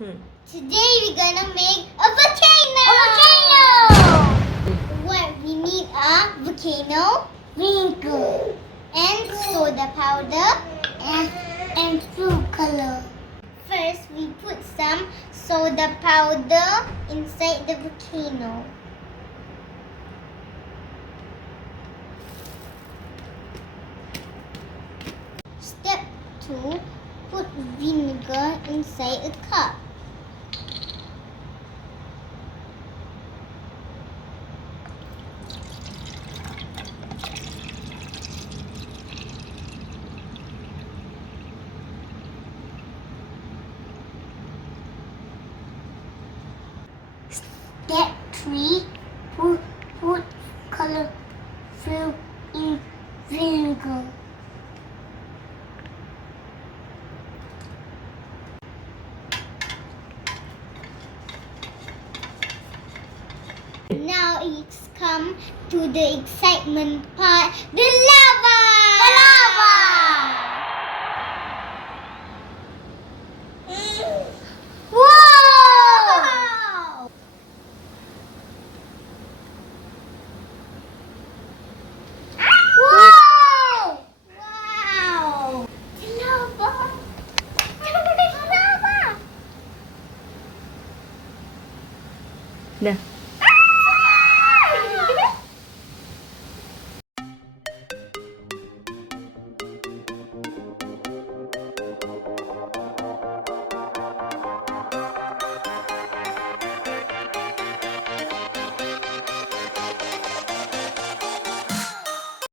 Today we're gonna make a volcano! What we need are volcano, vinegar, and soda powder, and food color. First, we put some soda powder inside the volcano. Step 2. Put vinegar inside a cup. Step 3. Put color fill in vinegar. Now it's come to the excitement part, the lava